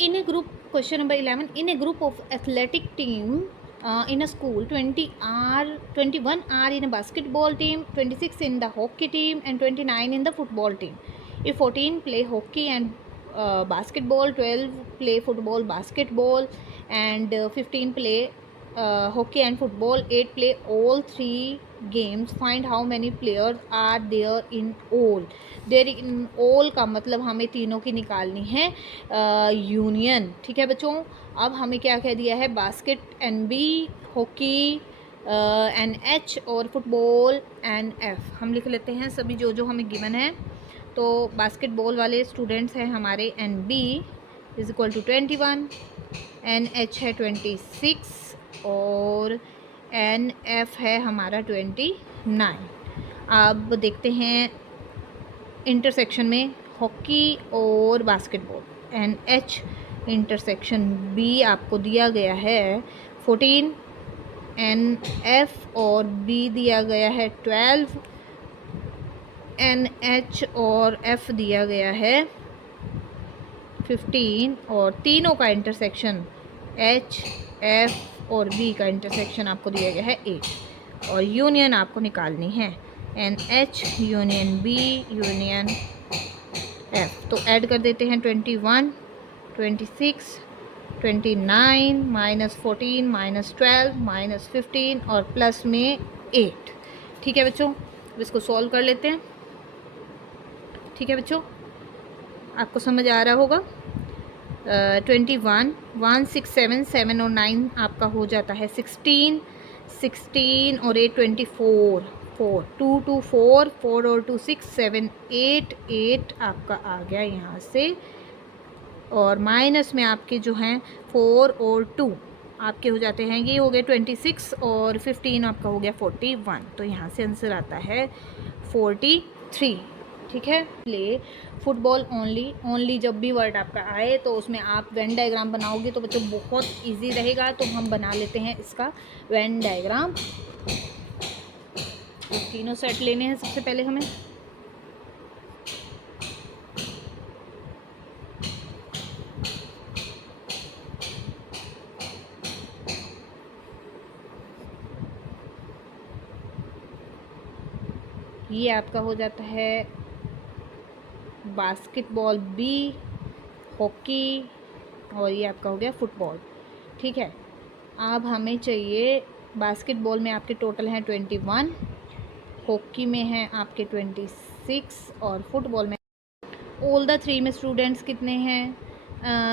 In a group, question number 11, in a group of athletic team in a school, 21 are in a basketball team, 26 in the hockey team, and 29 in the football team. If 14 play hockey and basketball, 12 play football, basketball, and 15 play hockey and football, 8 play all three games. Find how many players are there in all. There in all का मतलब हमें तीनों की निकालनी है union. ठीक है बच्चों, अब हमें क्या कह दिया है, basket n B, hockey n H और फुटबॉल एन एफ। हम लिख लेते हैं सभी जो जो हमें गिवन है। तो बास्केटबॉल वाले स्टूडेंट्स हैं हमारे n B is equal to 21, n H है 26 और एन एफ है हमारा 29। अब देखते हैं इंटरसेक्शन में हॉकी और basketball, n H intersection B आपको दिया गया है 14, एन एफ और बी दिया गया है 12, एन एच और एफ दिया गया है 15 और तीनों का इंटरसेक्शन एच एफ और बी का इंटरसेक्शन आपको दिया गया है 8 और यूनियन आपको निकालनी है n H union B union F. तो ऐड कर देते हैं 21, 26, 29 माइनस 14 माइनस 12 माइनस 15 और प्लस में 8। ठीक है बच्चों, अब इसको सॉल्व कर लेते हैं। ठीक है बच्चों, आपको समझ आ रहा होगा। 21, 1, 6, 7, 7 और 9 आपका हो जाता है 16, 16 और 8 24, 4, 2, 2, 4, 4 और 2 6, 7, 8, 8 आपका आ गया यहाँ से। और माइनस में आपके जो हैं 4 और 2 आपके हो जाते हैं, ये हो गए 26 और 15 आपका हो गया 41। तो यहाँ से आंसर आता है 43। ठीक है, प्ले फुटबॉल ओनली। ओनली जब भी वर्ड आपका आए तो उसमें आप वेन डायग्राम बनाओगे तो बच्चों बहुत इजी रहेगा। तो हम बना लेते हैं इसका वेन डायग्राम। तो तीनों सेट लेने हैं सबसे पहले हमें। ये आपका हो जाता है बास्केटबॉल बी, हॉकी और ये आपका हो गया फुटबॉल। ठीक है, अब हमें चाहिए बास्केटबॉल में आपके टोटल हैं 21, हॉकी में हैं आपके 26 और फुटबॉल में ऑल द थ्री में स्टूडेंट्स कितने हैं,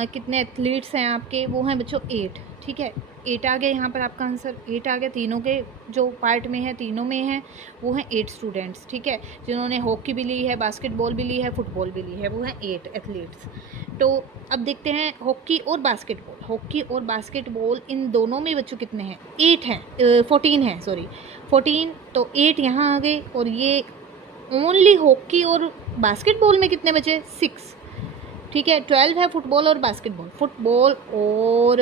कितने एथलीट्स हैं आपके, वो हैं बच्चों 8। ठीक है, 8 आ गया यहाँ पर आपका आंसर, 8 आ गया। तीनों के जो पार्ट में है तीनों में हैं वो हैं 8 स्टूडेंट्स। ठीक है, जिन्होंने हॉकी भी ली है, बास्केटबॉल भी ली है, फुटबॉल भी ली है, वो हैं 8 एथलीट्स। तो अब देखते हैं हॉकी और बास्केटबॉल। हॉकी और बास्केटबॉल इन दोनों में बच्चों कितने हैं, 8 हैं, 14 हैं, सॉरी 14। तो 8 यहाँ आ गए और ये ओनली हॉकी और बास्केटबॉल में कितने बचे, 6। ठीक है, 12 है फुटबॉल और बास्केटबॉल, फुटबॉल और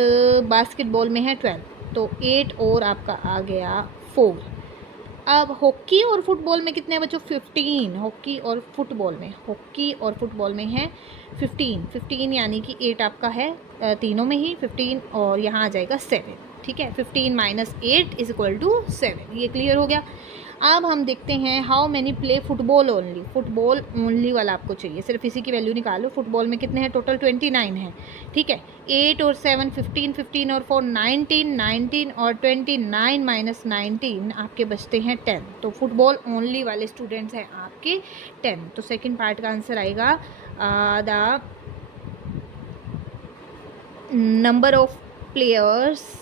बास्केटबॉल में है 12, तो 8 और आपका आ गया 4। अब हॉकी और फुटबॉल में कितने बच्चों, 15। हॉकी और फुटबॉल में, हॉकी और फुटबॉल में है 15, 15 यानी कि 8 आपका है तीनों में ही 15 और यहाँ आ जाएगा 7। ठीक है, 15 माइनस 8 इज इक्वल टू 7। ये क्लियर हो गया। अब हम देखते हैं how many play football only. Football only वाला आपको चाहिए, सिर्फ इसी की वैल्यू निकालो। फुटबॉल में कितने हैं, टोटल 29 हैं। ठीक है, 8 और 7 15, 15 और 4 19, 19 और 29 माइनस 19 आपके बचते हैं 10। तो फुटबॉल ओनली वाले स्टूडेंट्स हैं आपके 10। तो सेकंड पार्ट का आंसर आएगा the number of players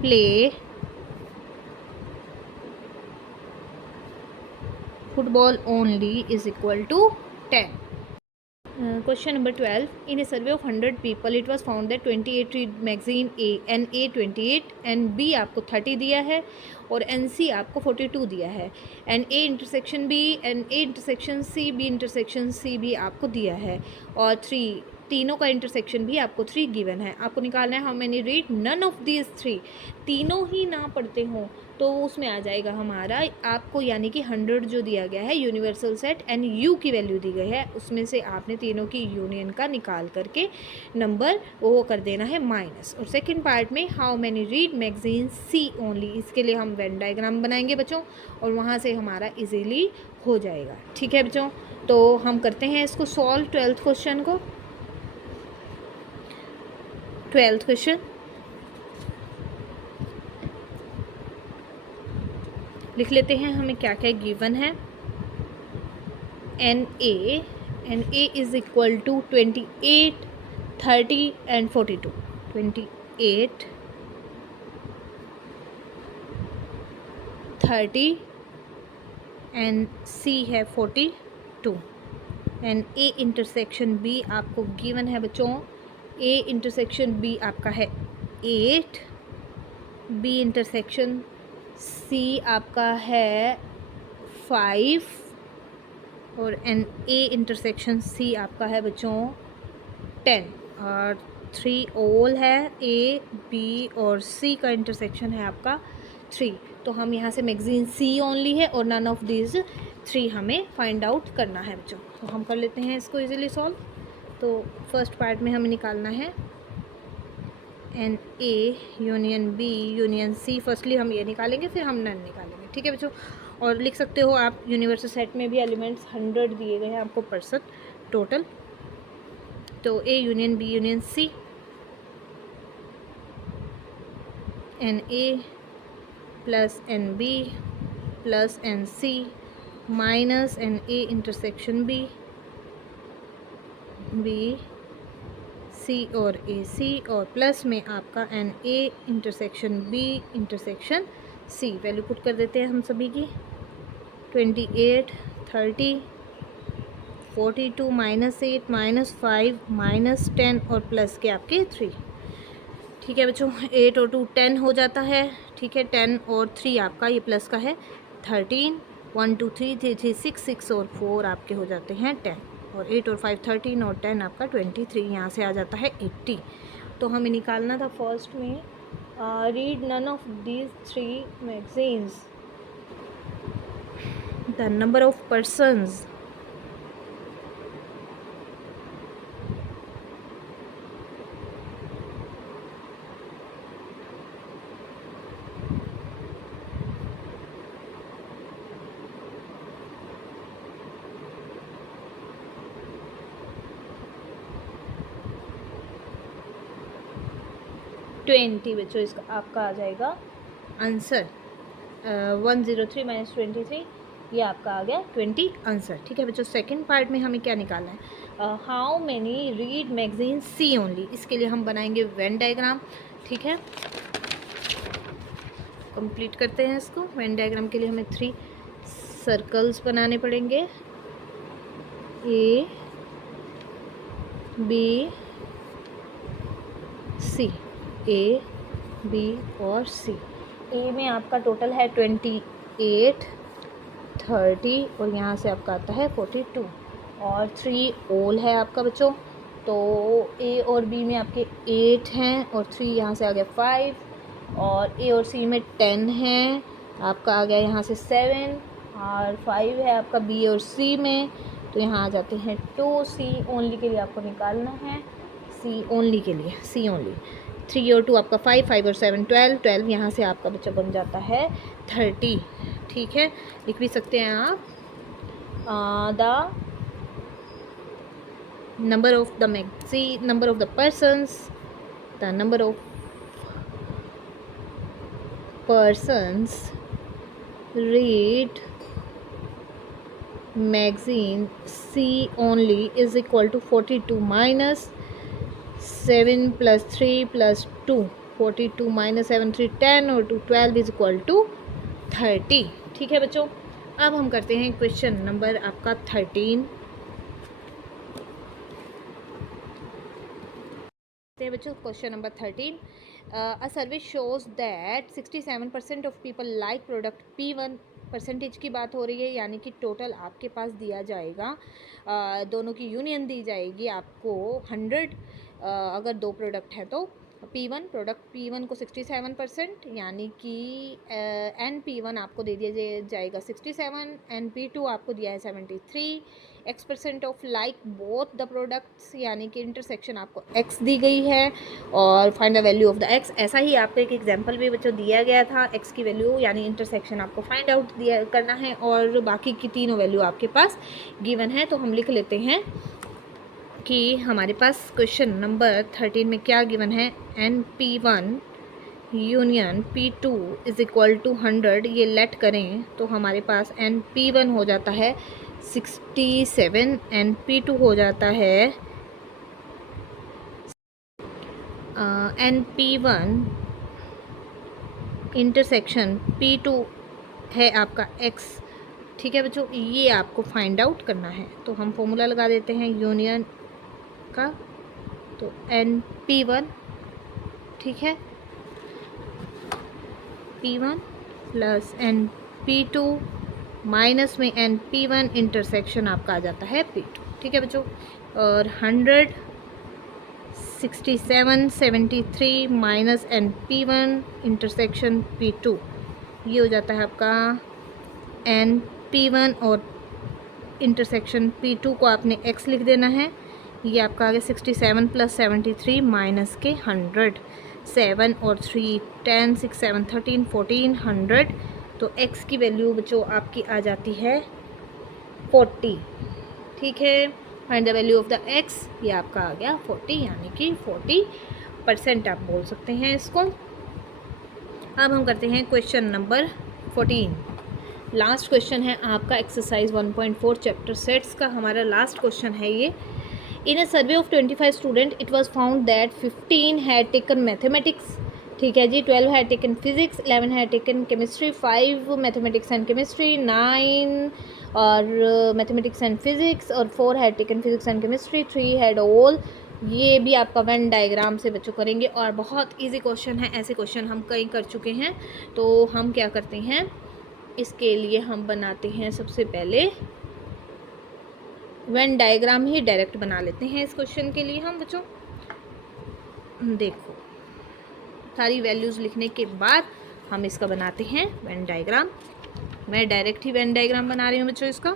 play football only is equal to 10. Question number 12. In a survey of 100 people, it was found that 28 read magazine A and A 28 and B आपको 30 दिया है और NC आपको 42 दिया है and A intersection B and A intersection C B intersection C B आपको दिया है और 3 तीनों का इंटरसेक्शन भी आपको 3 गिवन है। आपको निकालना है how many read none of these 3, तीनों ही ना पढ़ते हों तो उसमें आ जाएगा हमारा आपको, यानी कि 100 जो दिया गया है यूनिवर्सल सेट एंड यू की वैल्यू दी गई है, उसमें से आपने तीनों की यूनियन का निकाल करके नंबर वो कर देना है माइनस। और सेकंड पार्ट में how many read magazine C only, इसके लिए हम वेन डायग्राम बनाएंगे बच्चों और वहाँ से हमारा इजीली हो जाएगा। ठीक है बच्चों, तो हम करते हैं इसको सॉल्व 12th क्वेश्चन को। 12th क्वेश्चन लिख लेते हैं, हमें क्या क्या गिवन है। N A is equal to 28, 30 and 42। 28, 30 and C है 42। एंड ए इंटरसेक्शन बी आपको गिवन है बच्चों, ए इंटरसेक्शन बी आपका है 8, बी इंटरसेक्शन सी आपका है 5 और एन ए इंटरसेक्शन सी आपका है बच्चों 10 और 3 ओल है, ए बी और सी का इंटरसेक्शन है आपका 3। तो हम यहाँ से मैगजीन सी ओनली है और नन ऑफ दिस 3 हमें फाइंड आउट करना है बच्चों। तो हम कर लेते हैं इसको इजीली सॉल्व। तो फर्स्ट पार्ट में हमें निकालना है n A union B union C, firstly हम ये निकालेंगे फिर हम नन निकालेंगे। ठीक है बच्चों, और लिख सकते हो आप यूनिवर्सल सेट में भी एलिमेंट्स 100 दिए गए हैं आपको परसेंट टोटल। तो A union B union C, n A plus n B plus n C minus n A intersection B, B C और ए सी और प्लस में आपका n A intersection B intersection C. Value put कर देते हैं हम सभी की, 28, 30, 42 माइनस 8 माइनस 5 माइनस 10 और प्लस के आपके 3। ठीक है बच्चों, 8 और 2 10 हो जाता है। ठीक है, 10 और 3 आपका ये प्लस का है 13, 1 2 3 3 3 6 6 और 4 आपके हो जाते हैं 10 और 8 और 5 13 और 10 आपका 23, यहाँ से आ जाता है 80। तो हमें निकालना था फर्स्ट में read none of these 3 magazines the number of persons. बच्चों इसका आपका आ जाएगा आंसर 103 माइनस 23, ये आपका आ गया 20 आंसर। ठीक है बच्चों, सेकंड पार्ट में हमें क्या निकालना है, how many read magazine C only, इसके लिए हम बनाएंगे वेन डायग्राम। ठीक है, कंप्लीट करते हैं इसको। वेन डायग्राम के लिए हमें 3 सर्कल्स बनाने पड़ेंगे, A B C, A B और सी। ए में आपका टोटल है 28, 30 और यहाँ से आपका आता है 42 और 3 ओल है आपका बच्चों। तो ए और बी में आपके 8 हैं और 3 यहाँ से आ गया 5 और ए और सी में 10 हैं, आपका आ गया यहाँ से 7 और 5 है आपका बी और सी में, तो यहाँ आ जाते हैं 2। सी ओनली के लिए आपको निकालना है, सी ओनली के लिए, सी ओनली 3 और 2 आपका 5, 5 और 7 12, 12 यहाँ से आपका बच्चा बन जाता है 30। ठीक है, लिख भी सकते हैं आप the number of the magazine, number of the persons, the number of persons read magazine C only is equal to 42 minus 7 plus 3 plus 2, 42 minus 7 3 10 और 2 12 is equal to 30। ठीक है बच्चों, अब हम करते हैं क्वेश्चन नंबर आपका 13। बच्चों question number 13, a survey shows that 67% of people like product P1 percentage की बात हो रही है, यानी कि टोटल आपके पास दिया जाएगा, दोनों की यूनियन दी जाएगी आपको 100। अगर दो प्रोडक्ट है तो प्रोडक्ट P1 को 67%, यानी कि NP1 आपको दे दिया जाएगा 67, NP2 आपको दिया है 73x% of like both the products, यानी कि इंटरसेक्शन आपको x दी गई है और find the value of the x। ऐसा ही आपको एक एग्जांपल भी बच्चों दिया गया था, x की वैल्यू यानी इंटरसेक्शन आपको फाइंड आउट दिया करना है और बाकी की तीनों वैल्यू आपके पास गिवन है। तो हम लिख लेते हैं कि हमारे पास क्वेश्चन नंबर 13 में क्या गिवन है, NP1 union P2 is equal to 100। ये लेट करें तो हमारे पास NP1 हो जाता है 67, NP2 हो जाता है NP1 इंटरसेक्शन P2 है आपका x। ठीक है बच्चों, ये आपको फाइंड आउट करना है। तो हम फॉर्मूला लगा देते हैं यूनियन का, तो NP1, ठीक है, P1 प्लस NP2 माइनस में NP1 इंटरसेक्शन आपका आ जाता है P2। ठीक है बच्चों, और 100 67 73 माइनस NP1 इंटरसेक्शन P2, ये हो जाता है आपका NP1 और इंटरसेक्शन P2 को आपने x लिख देना है। ये आपका आ गया 67 प्लस 73 माइनस के 100, 7 और 3 10 6 7 13 14 100। तो x की वैल्यू बच्चों आपकी आ जाती है 40। ठीक है, find the value of the x, ये आपका आ गया 40, यानी कि 40% आप बोल सकते हैं इसको। अब हम करते हैं क्वेश्चन नंबर 14। लास्ट क्वेश्चन है आपका एक्सरसाइज 1.4 चैप्टर सेट्स का, हमारा लास्ट क्वेश्चन है ये। In a survey of 25 student it was found that 15 had taken mathematics, ठीक है जी, 12 had taken physics, 11 had taken chemistry, 5 mathematics and chemistry, 9 और मैथमेटिक्स एंड फिजिक्स, और 4 had taken physics and chemistry, 3 had all. ये भी आपका Venn diagram से बच्चों करेंगे और बहुत इजी क्वेश्चन है, ऐसे क्वेश्चन हम कई कर चुके हैं। तो हम क्या करते हैं, इसके लिए हम बनाते हैं सबसे पहले वेन डायग्राम ही डायरेक्ट बना लेते हैं इस क्वेश्चन के लिए हम बच्चों। देखो, सारी वैल्यूज़ लिखने के बाद हम इसका बनाते हैं वेन डायग्राम। मैं डायरेक्ट ही वेन डायग्राम बना रही हूँ बच्चों इसका।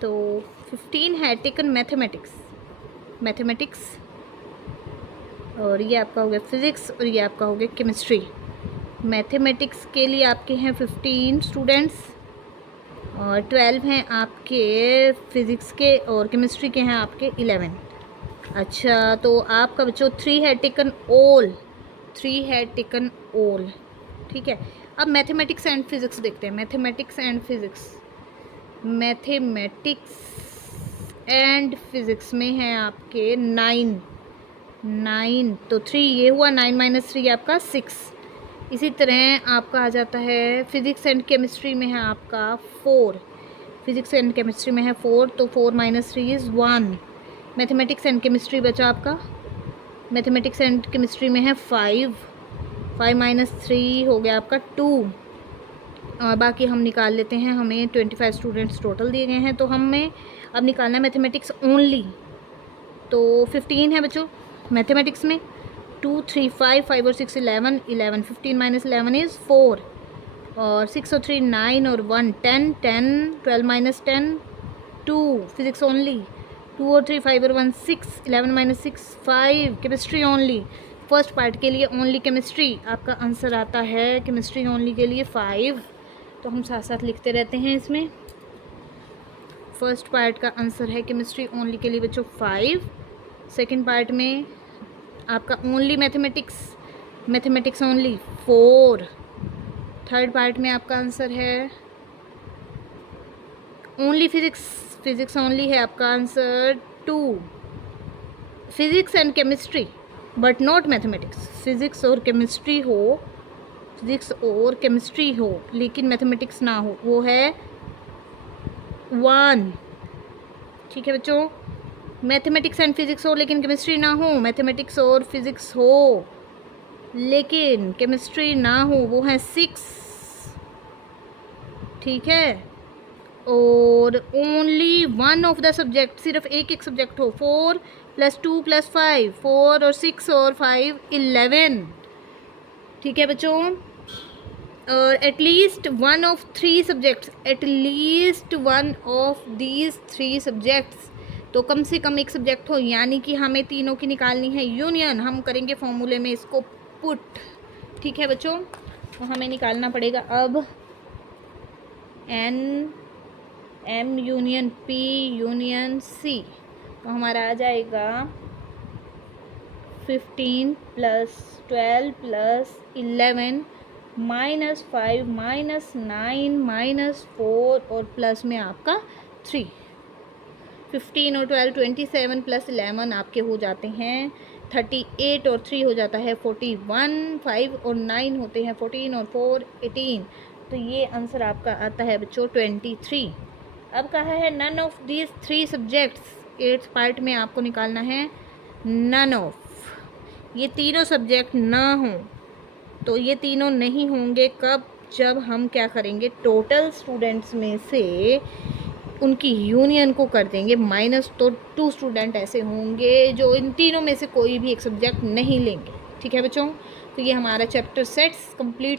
तो 15 है टेकन मैथमेटिक्स, और ये आपका हो गया फिज़िक्स, और ये आपका हो गया केमिस्ट्री। मैथमेटिक्स के लिए आपके हैं 15 स्टूडेंट्स, और 12 हैं आपके फिज़िक्स के, और केमिस्ट्री के हैं आपके 11। अच्छा, तो आपका बच्चों 3 है टेकन ऑल, ठीक है। अब मैथमेटिक्स एंड फिज़िक्स देखते हैं। मैथमेटिक्स एंड फिज़िक्स में हैं आपके 9, तो 3 ये हुआ, 9 माइनस 3 आपका 6। इसी तरह आपका आ जाता है फिज़िक्स एंड केमिस्ट्री में है आपका 4, फिज़िक्स एंड केमिस्ट्री में है 4, तो 4 minus 3 is 1। Mathematics and chemistry बचा आपका, मैथमेटिक्स एंड केमिस्ट्री में है 5 माइनस 3 हो गया आपका 2, और बाकी हम निकाल लेते हैं। हमें 25 स्टूडेंट्स टोटल दिए गए हैं, तो हमें अब निकालना है मैथमेटिक्स ओनली। तो 15 है बच्चों मैथमेटिक्स में, 2 3 5 और 6 11, 15 माइनस 11 इज़ 4, और 6 और 3 9 और 1 10, 12 माइनस 10 2, फिज़िक्स ओनली, 2 और 3 5 और 1 6, 11 minus 6 5, chemistry only. First part के लिए ओनली केमिस्ट्री, आपका आंसर आता है केमिस्ट्री ओनली के लिए 5। तो हम साथ साथ लिखते रहते हैं इसमें। फर्स्ट पार्ट का आंसर है केमिस्ट्री ओनली के लिए बच्चों 5। सेकंड पार्ट में आपका only mathematics only 4। Third part में आपका आंसर है ओनली फिज़िक्स ओनली है आपका answer 2। Physics and chemistry but not mathematics, physics और केमिस्ट्री हो लेकिन मैथमेटिक्स ना हो, वो है 1। ठीक है बच्चों, मैथमेटिक्स एंड फिज़िक्स हो लेकिन केमिस्ट्री ना हो, मैथमेटिक्स और फिज़िक्स हो लेकिन केमिस्ट्री ना हो, वो है 6, ठीक है। और only one of the subject, सिर्फ एक एक सब्जेक्ट हो, 4 + 2 + 5, 4 और 6 और 5 11, ठीक है बच्चों। और at least one of 3 subjects, at least one of these 3 subjects, तो कम से कम एक सब्जेक्ट हो, यानी कि हमें तीनों की निकालनी है यूनियन। हम करेंगे फॉर्मूले में इसको पुट, ठीक है बच्चों। तो हमें निकालना पड़ेगा अब M union P union C, तो हमारा आ जाएगा 15 + 12 + 11 -5 -9 -4 और प्लस में आपका 3, 15 और 12 27 + 11 आपके हो जाते हैं 38 और 3 हो जाता है 41, 5 और 9 होते हैं 14 और 4 18, तो ये आंसर आपका आता है बच्चों 23। अब कहा है none of these 3 subjects, 8th part में आपको निकालना है नन ऑफ, ये तीनों सब्जेक्ट ना हों, तो ये तीनों नहीं होंगे कब, जब हम क्या करेंगे, टोटल स्टूडेंट्स में से उनकी यूनियन को कर देंगे माइनस, तो 2 स्टूडेंट ऐसे होंगे जो इन तीनों में से कोई भी एक सब्जेक्ट नहीं लेंगे, ठीक है बच्चों। तो ये हमारा चैप्टर 6 कंप्लीट हो